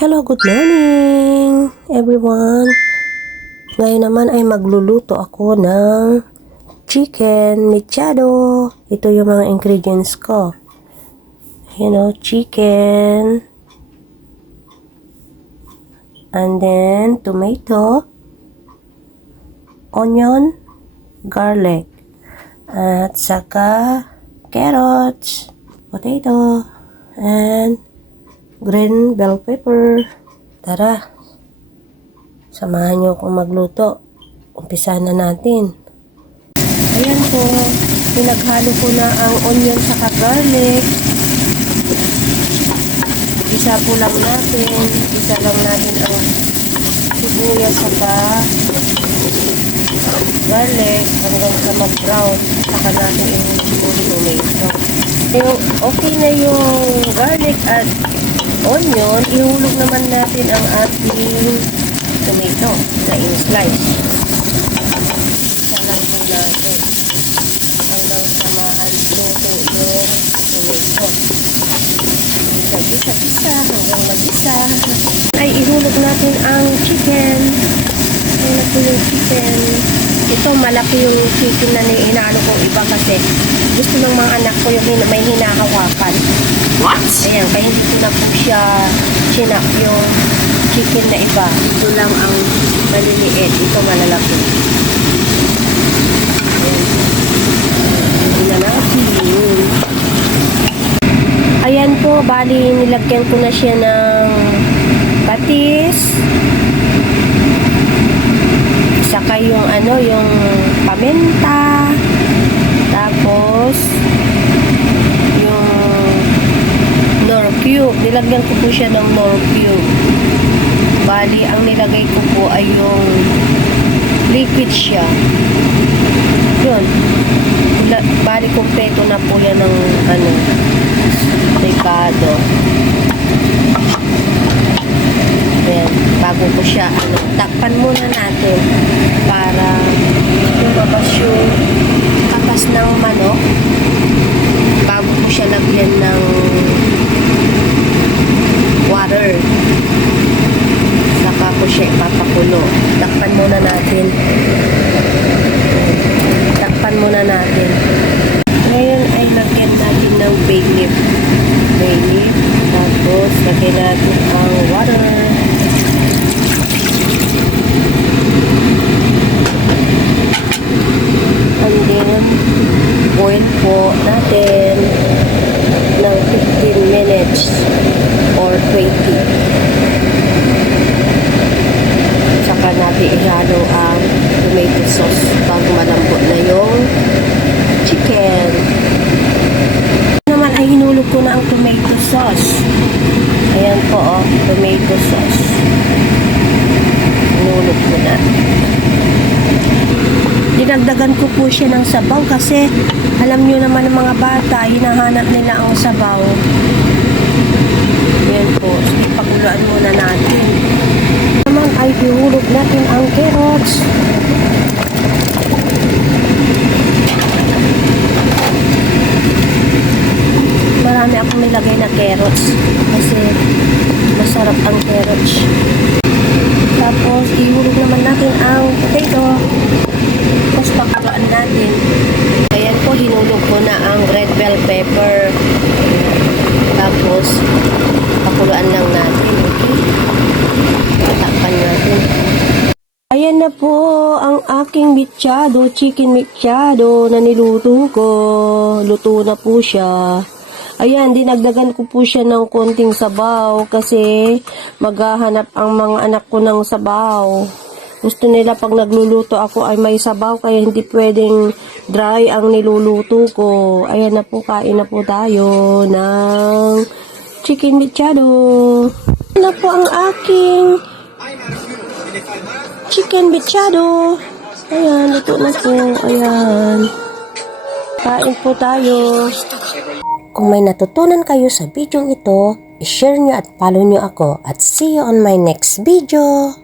Hello, good morning everyone. Ngayon naman ay magluluto ako ng chicken mechado. Ito yung mga ingredients ko. Chicken. And then tomato, onion, garlic, at saka carrots, potato, and green bell pepper. Tara, samahan nyo akong magluto. Umpisa na natin. Ayan po, pinaghalo ko na ang onion saka garlic. Isa po lang natin. Isa lang natin ang sibuyas saka garlic hanggang sa mag-brown. Saka natin yung tomato. Okay na yung garlic at onion, ihulog naman natin ang ating tomato na in-slice. Isa lang po natin hanggang sa maantuto yung tomato. Isa hanggang mag-isa. Ay ihulog natin ang chicken. Ayan po yung chicken. Ito malaki yung chicken na inaano ko iba kasi gusto ng mga anak ko yung may hinahawakan. What? Ayan, kaya hindi ko na po siya chinap yung chicken na iba. Ito lang ang maliliit. Ito malalaki. Ayan. Hindi na natin. Ayan po, bali nilagyan ko na siya ng patis. Saka yung yung paminta. Tapos Knorr cube. Nilagyan ko po siya ng Knorr cube. Bali, ang nilagay ko po ay yung liquid siya. Yun. Bali, kompleto na po yan ng ricado. Ayan. Bago ko siya, takpan muna natin para lumabas yung katas ng manok. Bago ko siya lagyan ng water. Saka ko siya ipapakulo. Takpan muna natin. Takpan muna natin. Ngayon ay lagyan natin ng bay leaf. Bay leaf. Tapos lagyan natin ang water. And then boil po natin ng 15 minutes or 20. Saka natin ihalo ang tomato sauce bago malambot na yung chicken. Naman ay hinulog ko na ang tomato sauce. Ayan po tomato sauce. Hinulog ko na. Dinagdagan ko po siya ng sabaw kasi alam nyo naman ng mga bata, hinahanap nila ang sabaw. Yan po. Ipakuluan muna natin. Naman ay ihulog natin ang carrots. Marami akong nilagay na carrots kasi masarap ang carrots. Tapos ihulog naman natin ang potato. Tapos pakuluan natin. Ayan po, hinulog ko na ang red bell pepper. Tapos pakuluan lang natin. Okay? Takpan natin. Ayan na po ang aking mechado, chicken mechado na niluto ko. Luto na po siya. Ayan, dinagdagan ko po siya ng konting sabaw kasi maghahanap ang mga anak ko ng sabaw. Gusto nila pag nagluluto ako ay may sabaw kaya hindi pwedeng dry ang niluluto ko. Ayan na po, kain na po tayo ng chicken mechado. Ayan na po ang aking chicken mechado. Ayan, luto na po. Ayan. Kain po tayo. Kung may natutunan kayo sa video ito, i-share nyo at follow nyo ako at see you on my next video.